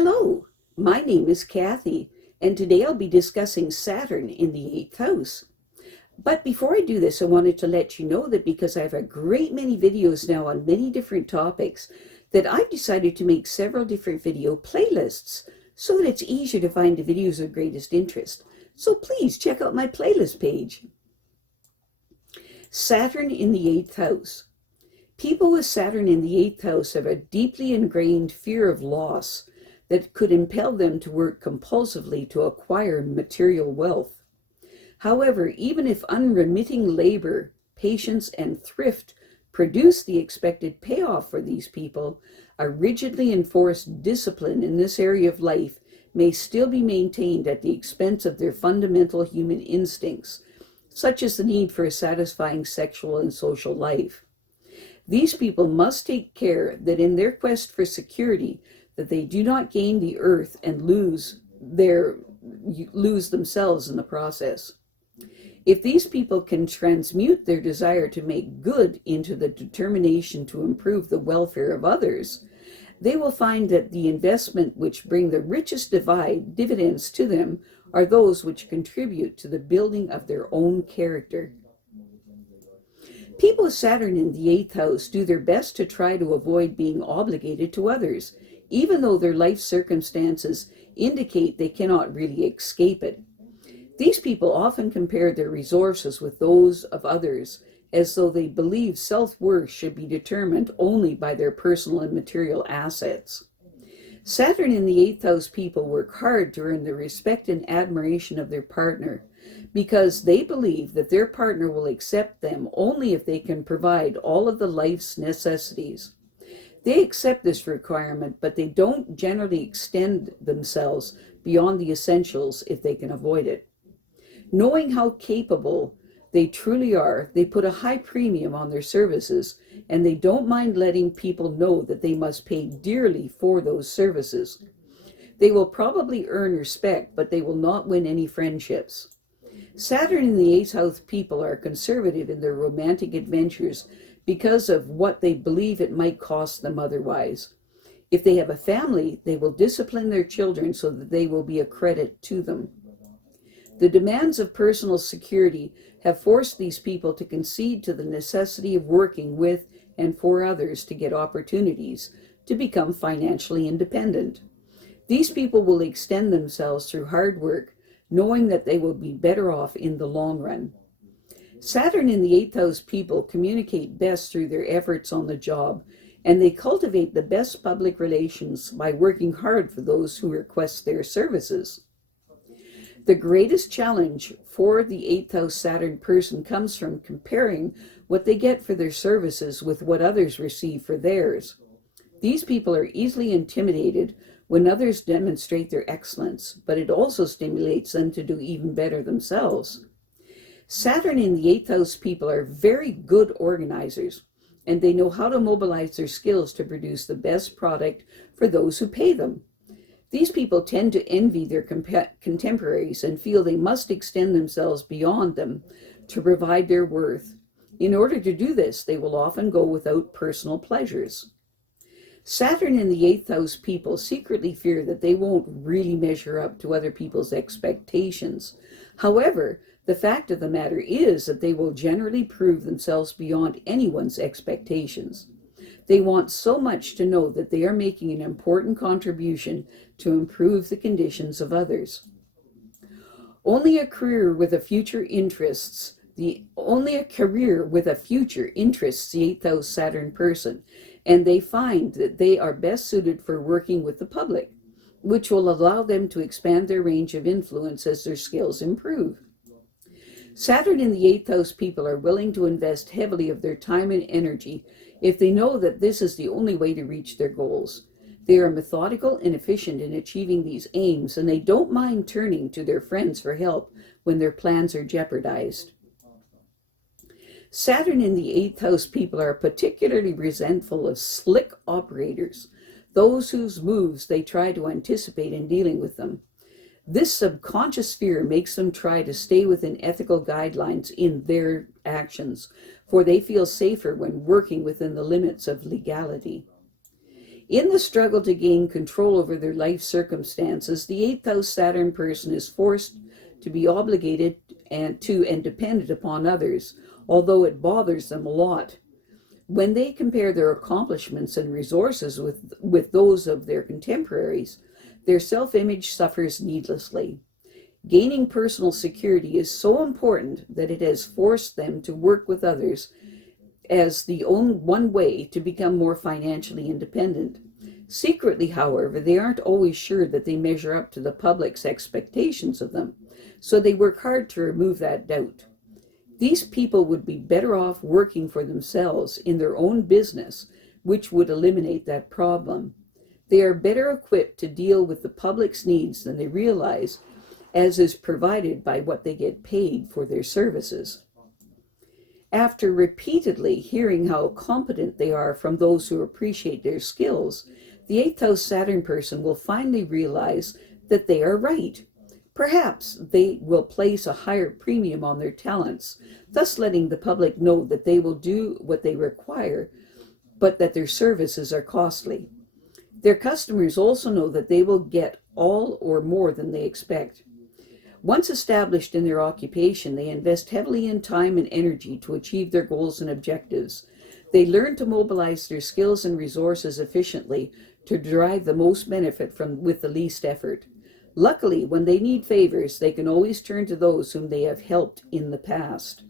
Hello, my name is Kathy, and today I'll be discussing Saturn in the 8th house. But before I do this, I wanted to let you know that because I have a great many videos now on many different topics, that I've decided to make several different video playlists so that it's easier to find the videos of greatest interest. So please check out my playlist page. Saturn in the 8th house. People with Saturn in the 8th house have a deeply ingrained fear of loss that could impel them to work compulsively to acquire material wealth. However, even if unremitting labor, patience, and thrift produce the expected payoff for these people, a rigidly enforced discipline in this area of life may still be maintained at the expense of their fundamental human instincts, such as the need for a satisfying sexual and social life. These people must take care that in their quest for security, that they do not gain the earth and lose themselves in the process. If these people can transmute their desire to make good into the determination to improve the welfare of others, they will find that the investment which bring the richest dividends to them are those which contribute to the building of their own character. People with Saturn in the 8th house do their best to try to avoid being obligated to others, even though their life circumstances indicate they cannot really escape it. These people often compare their resources with those of others, as though they believe self-worth should be determined only by their personal and material assets. Saturn in the 8th house people work hard to earn the respect and admiration of their partner, because they believe that their partner will accept them only if they can provide all of the life's necessities. They accept this requirement, but they don't generally extend themselves beyond the essentials if they can avoid it. Knowing how capable they truly are, they put a high premium on their services, and they don't mind letting people know that they must pay dearly for those services. They will probably earn respect, but they will not win any friendships. Saturn in the 8th house people are conservative in their romantic adventures because of what they believe it might cost them otherwise. If they have a family, they will discipline their children so that they will be a credit to them. The demands of personal security have forced these people to concede to the necessity of working with and for others to get opportunities to become financially independent. These people will extend themselves through hard work, knowing that they will be better off in the long run. Saturn in the 8th house people communicate best through their efforts on the job, and they cultivate the best public relations by working hard for those who request their services. The greatest challenge for the 8th house Saturn person comes from comparing what they get for their services with what others receive for theirs. These people are easily intimidated when others demonstrate their excellence, but it also stimulates them to do even better themselves. Saturn in the 8th house people are very good organizers, and they know how to mobilize their skills to produce the best product for those who pay them. These people tend to envy their contemporaries and feel they must extend themselves beyond them to provide their worth. In order to do this, they will often go without personal pleasures. Saturn in the 8th house people secretly fear that they won't really measure up to other people's expectations. However, the fact of the matter is that they will generally prove themselves beyond anyone's expectations. They want so much to know that they are making an important contribution to improve the conditions of others. Only a career with a future interests the 8th house Saturn person, and they find that they are best suited for working with the public, which will allow them to expand their range of influence as their skills improve. Saturn in the 8th house people are willing to invest heavily of their time and energy if they know that this is the only way to reach their goals. They are methodical and efficient in achieving these aims, and they don't mind turning to their friends for help when their plans are jeopardized. Saturn in the 8th house people are particularly resentful of slick operators, those whose moves they try to anticipate in dealing with them. This subconscious fear makes them try to stay within ethical guidelines in their actions, for they feel safer when working within the limits of legality. In the struggle to gain control over their life circumstances, the eighth house Saturn person is forced to be obligated and dependent upon others, although it bothers them a lot. When they compare their accomplishments and resources with those of their contemporaries, their self-image suffers needlessly. Gaining personal security is so important that it has forced them to work with others as the only one way to become more financially independent. Secretly, however, they aren't always sure that they measure up to the public's expectations of them, so they work hard to remove that doubt. These people would be better off working for themselves in their own business, which would eliminate that problem. They are better equipped to deal with the public's needs than they realize, as is provided by what they get paid for their services. After repeatedly hearing how competent they are from those who appreciate their skills, the eighth house Saturn person will finally realize that they are right. Perhaps they will place a higher premium on their talents, thus letting the public know that they will do what they require, but that their services are costly. Their customers also know that they will get all or more than they expect. Once established in their occupation, they invest heavily in time and energy to achieve their goals and objectives. They learn to mobilize their skills and resources efficiently to derive the most benefit with the least effort. Luckily, when they need favors, they can always turn to those whom they have helped in the past.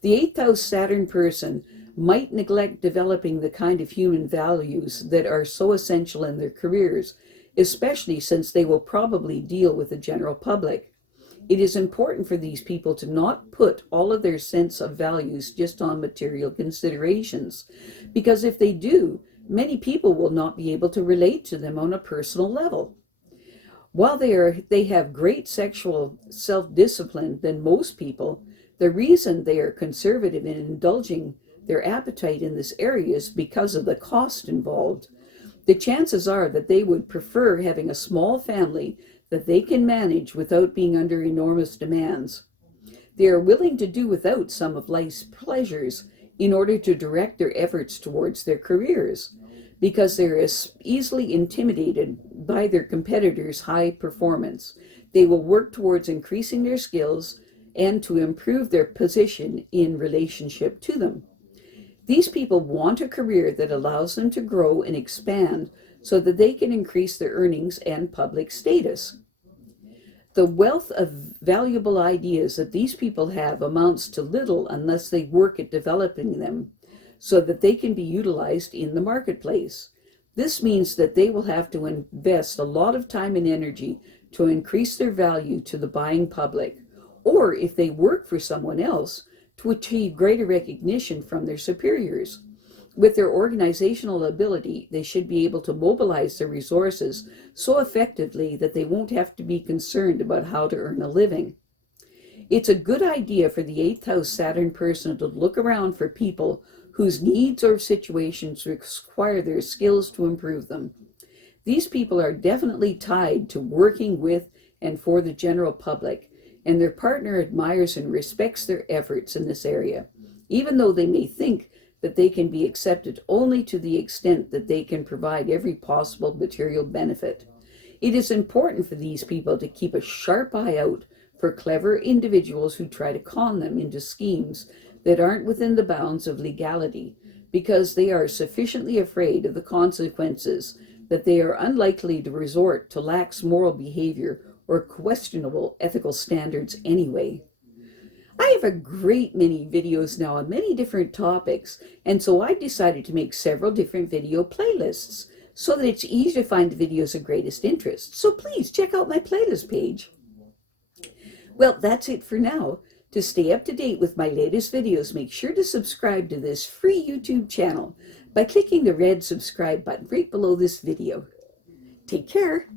The eighth house Saturn person might neglect developing the kind of human values that are so essential in their careers, especially since they will probably deal with the general public. It is important for these people to not put all of their sense of values just on material considerations, because if they do, many people will not be able to relate to them on a personal level. While they have great sexual self-discipline than most people, the reason they are conservative in indulging their appetite in this area is because of the cost involved. The chances are that they would prefer having a small family that they can manage without being under enormous demands. They are willing to do without some of life's pleasures in order to direct their efforts towards their careers, because they are easily intimidated by their competitors' high performance. They will work towards increasing their skills and to improve their position in relationship to them. These people want a career that allows them to grow and expand so that they can increase their earnings and public status. The wealth of valuable ideas that these people have amounts to little unless they work at developing them so that they can be utilized in the marketplace. This means that they will have to invest a lot of time and energy to increase their value to the buying public, or if they work for someone else, to achieve greater recognition from their superiors. With their organizational ability, they should be able to mobilize their resources so effectively that they won't have to be concerned about how to earn a living. It's a good idea for the eighth house Saturn person to look around for people whose needs or situations require their skills to improve them. These people are definitely tied to working with and for the general public, and their partner admires and respects their efforts in this area, even though they may think that they can be accepted only to the extent that they can provide every possible material benefit. It is important for these people to keep a sharp eye out for clever individuals who try to con them into schemes that aren't within the bounds of legality, because they are sufficiently afraid of the consequences that they are unlikely to resort to lax moral behavior or questionable ethical standards anyway. I have a great many videos now on many different topics, and so I decided to make several different video playlists so that it's easy to find the videos of greatest interest. So please check out my playlist page. Well, that's it for now. To stay up to date with my latest videos, make sure to subscribe to this free YouTube channel by clicking the red subscribe button right below this video. Take care.